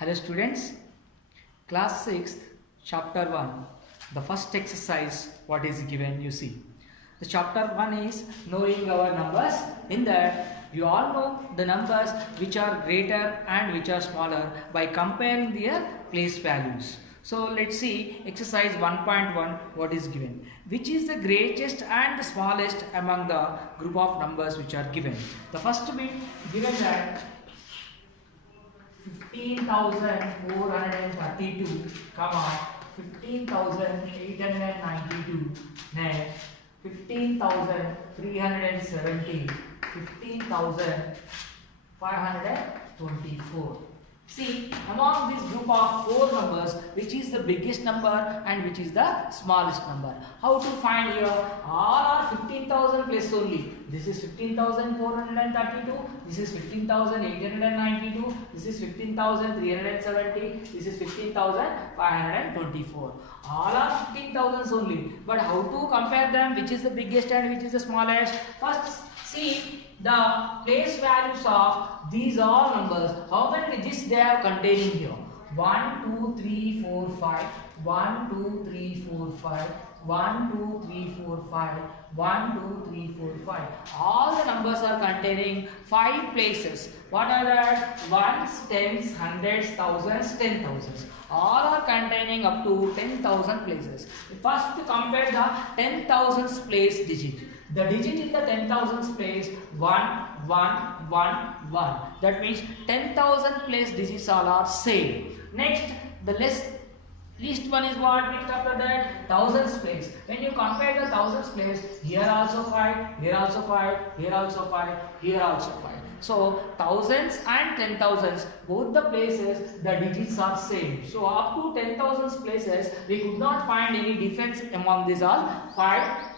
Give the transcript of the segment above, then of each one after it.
Hello students, class 6th, chapter 1. The first exercise, what is given, you see. The chapter 1 is knowing our numbers. In that, you all know the numbers which are greater and which are smaller by comparing their place values. So let's see exercise 1.1, what is given. Which is the greatest and the smallest among the group of numbers which are given. The first bit given that 15,432, 15,892, next 15,370, 15,524. See, among this group of four numbers, which is the biggest number and which is the smallest number? How to find here? All are 15,000 plus only. This is 15,432, this is 15,892, this is 15,370, this is 15,524. All are 15,000s only. But how to compare them? Which is the biggest and which is the smallest? First, see the place values of these all numbers. How many digits they are containing here? 1, 2, 3, 4, 5. 1, 2, 3, 4, 5. 1, 2, 3, 4, 5. 1, 2, 3, 4, 5. All the numbers are containing 5 places. What are that? Ones, tens, hundreds, thousands, 10,000s. All are containing up to 10,000 places. First, to compare the 10,000s place digit. The digit in the 10,000s place 1, 1, 1, 1. That means 10,000 place digits all are same. Next, the least one is what? Next after that, thousands place. When you compare the thousands place, here also 5, here also 5, here also 5, here also 5. So thousands and 10,000s, both the places, the digits are same. So up to 10,000 places, we could not find any difference among these all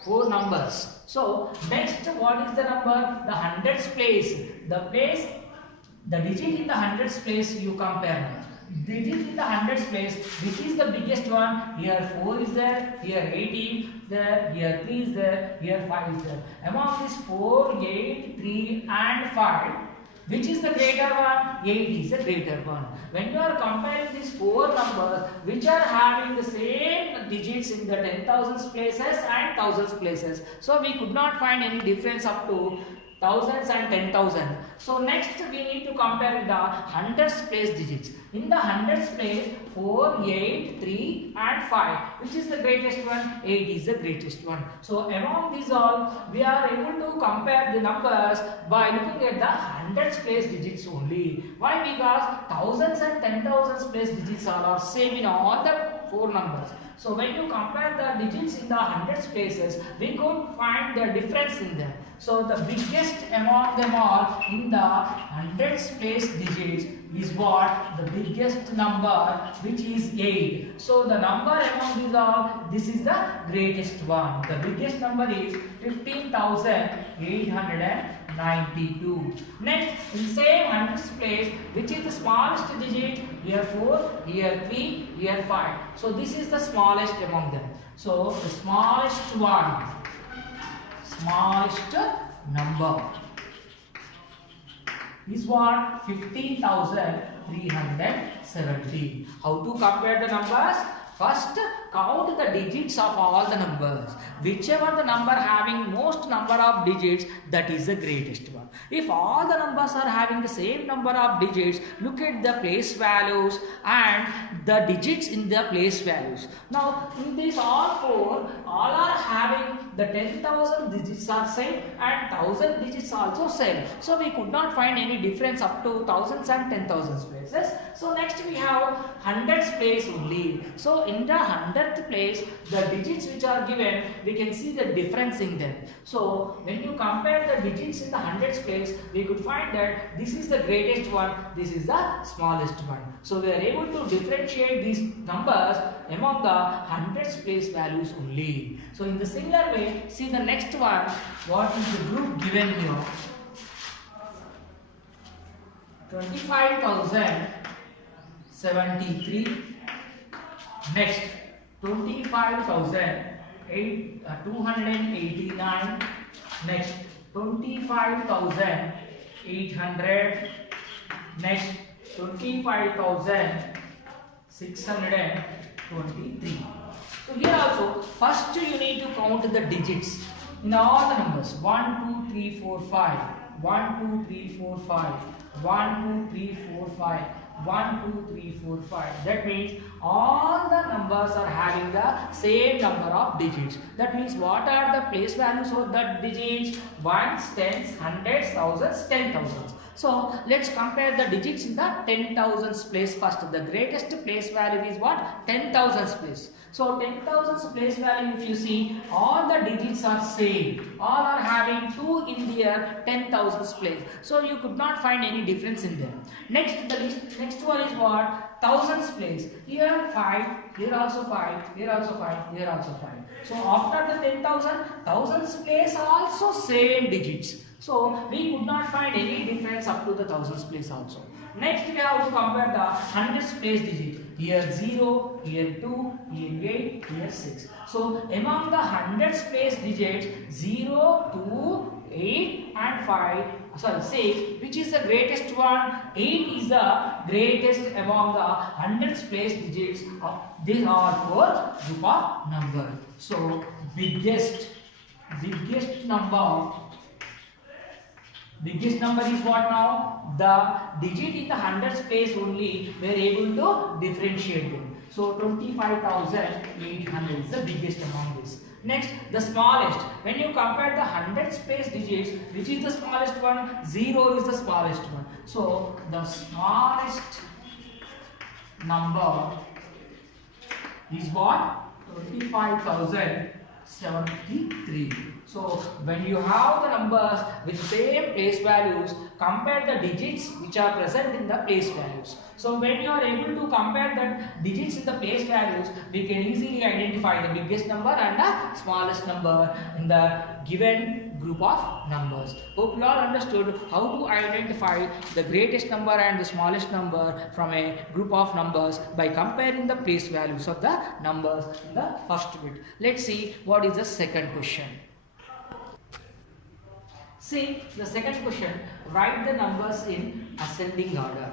4 numbers. So next, what is the number? The hundreds place. The digit in the hundreds place you compare. Digit in the hundreds place, which is the biggest one? Here 4 is there, here 18 is there, here 3 is there, here 5 is there. Among these 4, 8, 3 and 5, which is the greater one? 8 is the greater one. When you are comparing these 4 numbers which are having the same digits in the 10,000s places and thousands places, so we could not find any difference up to thousands and 10,000. So next we need to compare the hundreds place digits. In the hundreds place 4, 8, 3 and 5. Which is the greatest one? 8 is the greatest one. So among these all, we are able to compare the numbers by looking at the hundreds place digits only. Why? Because thousands and 10,000s place digits all are same in all the 4 numbers. So when you compare the digits in the hundreds places, we could find the difference in them. So the biggest among them all in the hundreds place digits is what? The biggest number, which is 8. So the number among these all, this is the greatest one. The biggest number is 15,892. Next, in same hundreds place, which is the smallest digit? Here 4, here 3, here 5. So this is the smallest among them. So the smallest one, smallest number is what? 15,370. How to compare the numbers? First, count the digits of all the numbers. Whichever the number having most number of digits, that is the greatest one. If all the numbers are having the same number of digits, look at the place values and the digits in the place values. Now, in these all 4, all are having the 10,000 digits are same and 1,000 digits also same. So we could not find any difference up to thousands and 10,000 places. So next we have hundreds place only. So in the 100th place, the digits which are given, we can see the difference in them. So when you compare the digits in the hundreds place, we could find that this is the greatest one, this is the smallest one. So we are able to differentiate these numbers among the hundreds place values only. So in the similar way, see the next one, what is the group given here? 25,073. Next, 25,289. Next, 25,800. Next, 25,623. So here also, first you need to count the digits in all the numbers. 1, 2, 3, 4, 5. 1, 2, 3, 4, 5. 1, 2, 3, 4, 5. 1, 2, 3, 4, 5. That means all the numbers are having the same number of digits. That means what are the place values of the digits? Ones, tens, hundreds, thousands, 10,000s. So let's compare the digits in the 10,000s place first. The greatest place value is what? 10,000s place. So 10,000s place value, if you see, all the digits are same. All are having 2 in their 10,000s place. So you could not find any difference in them. Next one is what? Thousands place. Here 5, here also 5, here also 5, here also 5. So after the 10,000, thousands place also same digits. So we could not find any difference up to the thousands place also. Next we have to compare the hundreds place digit. Here 0, here 2, here 8, here 6. So among the hundreds place digits 0, 2, 8 and 6, which is the greatest one? 8 is the greatest among the hundreds place digits of these are 4 group of number. So biggest number is what now? The digit in the hundreds place only we are able to differentiate them. So 25,800 is the biggest among this. Next, the smallest. When you compare the hundreds place digits, which is the smallest one? 0 is the smallest one. So the smallest number is what? 25,073. So when you have the numbers with same place values, compare the digits which are present in the place values. So when you are able to compare the digits in the place values, we can easily identify the biggest number and the smallest number in the given group of numbers. Hope you all understood how to identify the greatest number and the smallest number from a group of numbers by comparing the place values of the numbers in the first bit. Let's see what is the second question. See the second question, write the numbers in ascending order.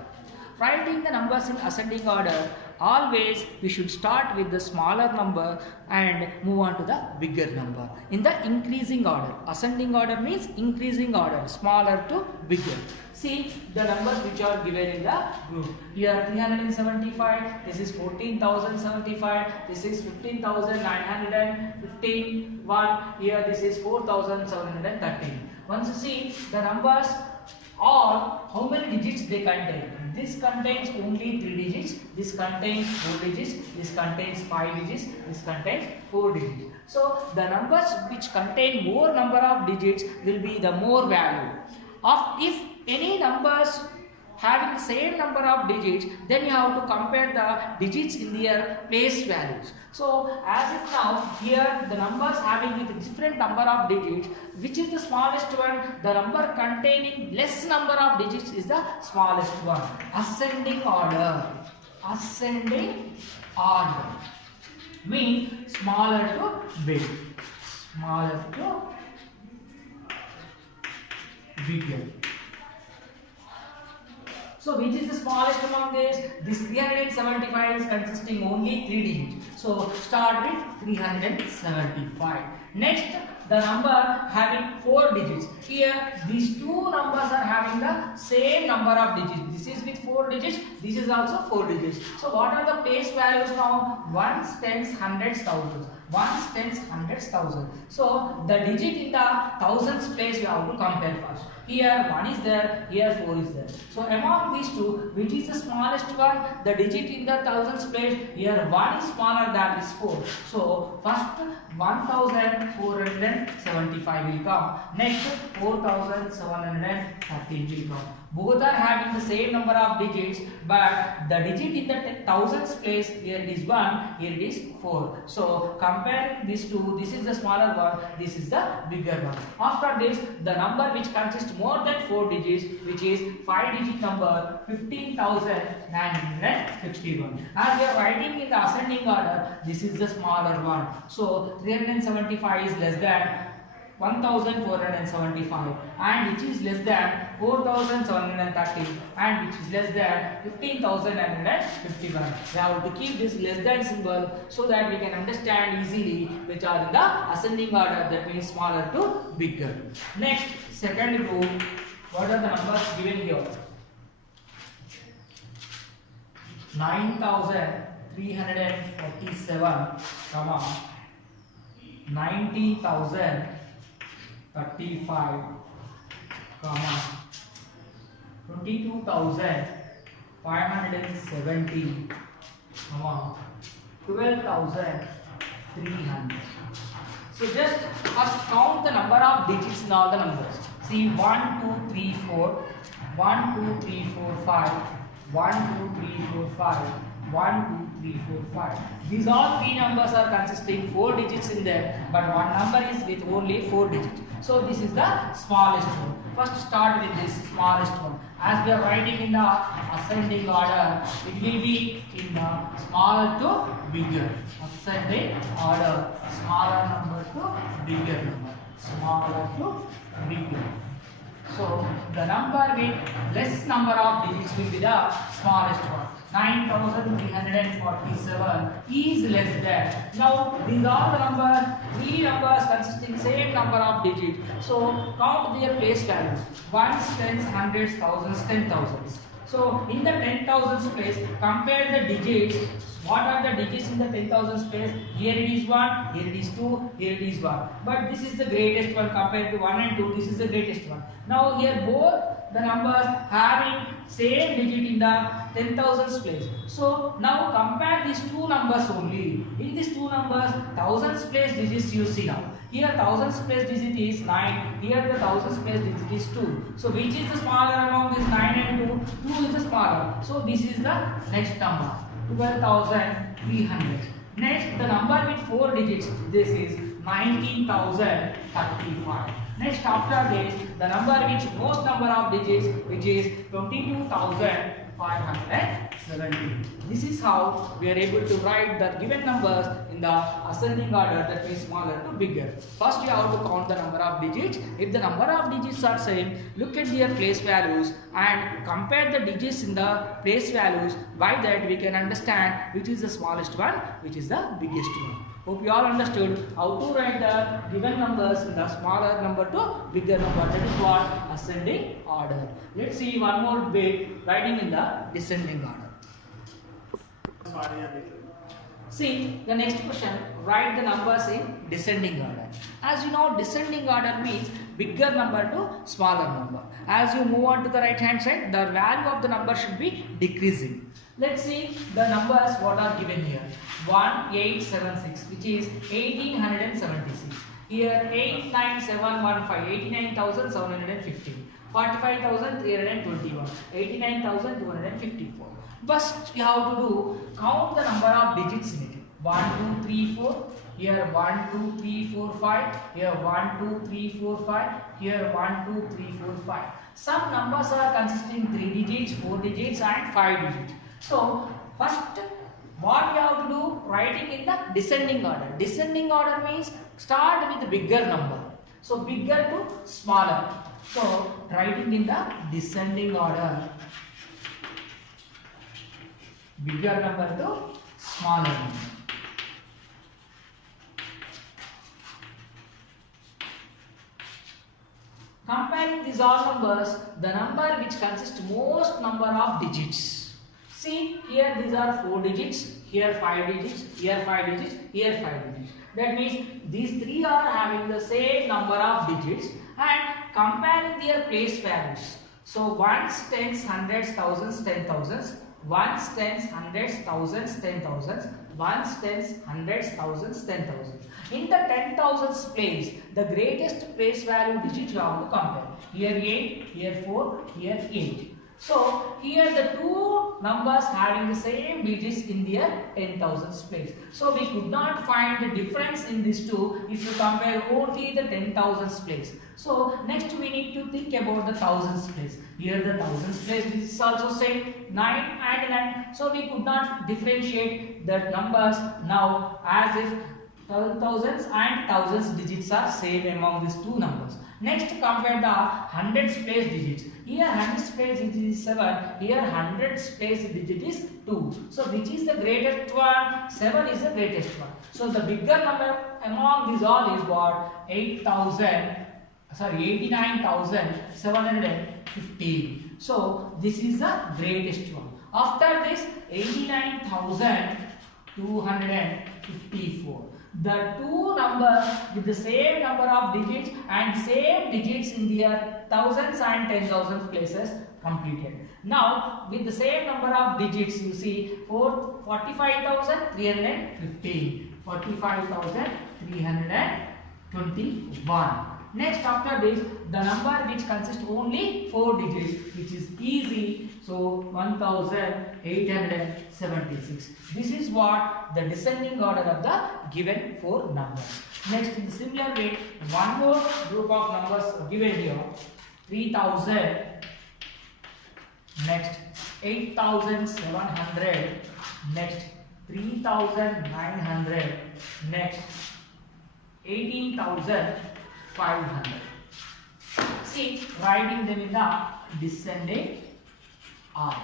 Writing the numbers in ascending order, always we should start with the smaller number and move on to the bigger number. In the increasing order, ascending order means increasing order, smaller to bigger. See the numbers which are given in the group. Here 375, this is 14,075, this is 15,915, 1, here this is 4,713. Once you see the numbers, all how many digits they contain. This contains only 3 digits, this contains 4 digits, this contains 5 digits, this contains 4 digits. So the numbers which contain more number of digits will be the more value. If any numbers having the same number of digits, then you have to compare the digits in their place values. So as if now here the numbers having with different number of digits, which is the smallest one? The number containing less number of digits is the smallest one. Ascending order. Ascending order means smaller to big. Smaller to bigger. So which is the smallest among this? This 375 is consisting only 3 digits. So start with 375. Next, the number having 4 digits. Here these two numbers are having the same number of digits. This is with 4 digits, this is also 4 digits. So what are the place values now? Ones, tens, hundreds, thousands. Ones, tens, hundreds, thousands. So the digit in the thousands place we have to compare first. Here 1 is there, here 4 is there. So among these two, which is the smallest one? The digit in the thousands place, here 1 is smaller than this 4. So first 1,475 will come. Next 4,713 will come. Both are having the same number of digits, but the digit in the thousands place, here it is 1, here it is 4. So comparing these two, this is the smaller one, this is the bigger one. After this, the number which consists more than 4 digits, which is 5-digit number, 15,961. As we are writing in the ascending order, this is the smaller one. So 375 is less than 1,475 and which is less than 4,730 and which is less than 15,951. We have to keep this less than symbol so that we can understand easily which are in the ascending order, that means smaller to bigger. Next, second row, what are the numbers given here? 9,347, 90,035, 22,570, 12,300. So just first count the number of digits in all the numbers. See 1, 2, 3, 4, 1, 2, 3, 4, 5, 1, 2, 3, 4, 5, 1, 2, 3, 4, 5. These all three numbers are consisting 4 digits in there, but one number is with only 4 digits. So this is the smallest one. First start with this smallest one. As we are writing in the ascending order, it will be in the smaller to bigger. Ascending order, smaller number to bigger number, smaller to bigger. So the number with less number of digits will be the smallest one. 9,347 is less than. Now these are the numbers, three numbers consisting same number of digits. So count their place values. Ones, tens, hundreds, thousands, 10,000s. So in the 10,000s place, compare the digits. What are the digits in the 10,000s place? Here it is 1, here it is 2, here it is 1. But this is the greatest one compared to 1 and 2. This is the greatest one. Now here both the numbers having same digit in the 10,000s place. So now compare these two numbers only. In these two numbers, thousands place digits you see now. Here thousands place digit is 9. Here the thousands place digit is 2. So which is the smaller among these 9 and 2? 2 is the smaller. So this is the next number. 12,300. Next, the number with 4 digits, this is 19,035. Next, after this, the number which most number of digits, which is 22,570. This is how we are able to write the given numbers in the ascending order, that means smaller to bigger. First, you have to count the number of digits. If the number of digits are same, look at their place values and compare the digits in the place values. By that, we can understand which is the smallest one, which is the biggest one. Hope you all understood how to write the given numbers in the smaller number to bigger number. That is what ascending order. Let's see one more bit, writing in the descending order. See the next question, write the numbers in descending order. As you know, descending order means bigger number to smaller number. As you move on to the right hand side, the value of the number should be decreasing. Let's see the numbers what are given here. 1876, which is 1876. Here 89715, 89,715. 45,321, 89,254. First you have to do count the number of digits in it. 1, 2, 3, 4. Here 1, 2, 3, 4, 5. Here 1, 2, 3, 4, 5. Here 1, 2, 3, 4, 5. Some numbers are consisting 3 digits, 4 digits, and 5 digits. So first, what we have to do? Writing in the descending order. Descending order means start with the bigger number. So bigger to smaller. So writing in the descending order. Bigger number to smaller number. Comparing these all numbers, the number which consists most number of digits. See, here these are 4 digits, here 5 digits, here 5 digits, here 5 digits. That means these three are having the same number of digits and comparing their place values. So ones, tens, hundreds, thousands, 10,000s. Ones, tens, hundreds, thousands, 10,000s. Ones, tens, hundreds, thousands, 10,000s. In the 10,000s place, the greatest place value digit you have to compare. Here 8, here 4, here 8. So here the two numbers having the same digits in their 10,000s place. So we could not find the difference in these two if you compare only the 10,000s place. So next we need to think about the thousands place. Here the thousands place, this is also same 9 and 9. So we could not differentiate the numbers now as if thousands and thousands digits are same among these two numbers. Next, compare the hundreds place digits. Here hundreds place digit is 7. Here hundreds place digit is 2. So which is the greatest one? 7 is the greatest one. So the bigger number among these all is what? 89,715. So this is the greatest one. After this, 89,254. The two numbers with the same number of digits and same digits in their thousands and 10,000 places completed. Now with the same number of digits, you see 45,315, 45,321. Next, after this, the number which consists only 4 digits, which is easy. So 1876. This is what the descending order of the given 4 numbers. Next, in the similar way, one more group of numbers given here. 3000. Next, 8700. Next, 3900. Next, 18,500. See, writing them in the descending order.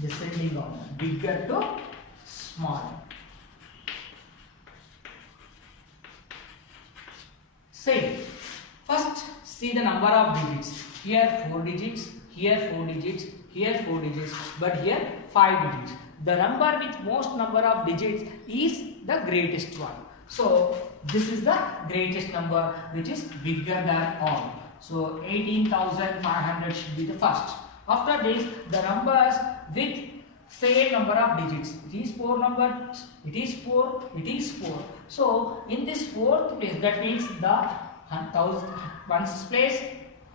Descending order, bigger to smaller. Same. First, see the number of digits. Here 4 digits, here 4 digits, here 4 digits, but here 5 digits. The number with most number of digits is the greatest one. So this is the greatest number, which is bigger than all. So 18,500 should be the first. After this, the numbers with same number of digits. It is 4 numbers. It is 4. It is 4. So in this fourth place, that means the ones place,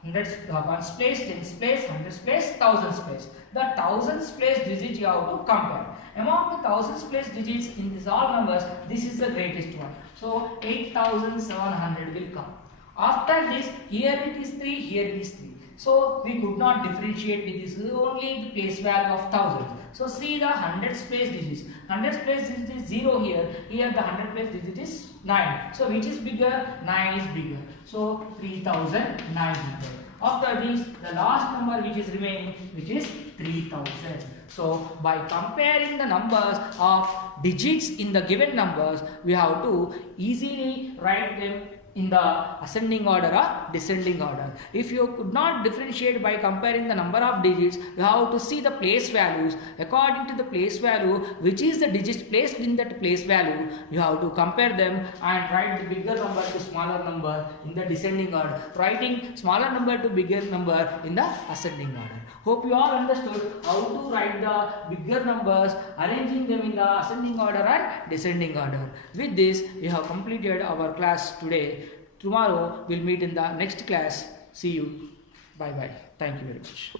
hundreds, ones place, tens place, hundreds place, thousands place. The thousands place digit you have to compare. Among the thousands place digits in these all numbers, this is the greatest one. So 8,700 will come. After this, here it is 3, here it is 3. So we could not differentiate with this, only the place value of thousands. So see the hundreds place digits. Hundreds place digit is 0 here. Here the 100 place digit is 9. So which is bigger? 9 is bigger. So 3,900. After this, the last number which is remaining, which is 3,000. So by comparing the numbers of digits in the given numbers, we have to easily write them in the ascending order or descending order. If you could not differentiate by comparing the number of digits, you have to see the place values. According to the place value, which is the digits placed in that place value, you have to compare them and write the bigger number to smaller number in the descending order, writing smaller number to bigger number in the ascending order. Hope you all understood how to write the bigger numbers, arranging them in the ascending order and descending order. With this, we have completed our class today. Tomorrow we'll meet in the next class. See you. Bye bye. Thank you very much.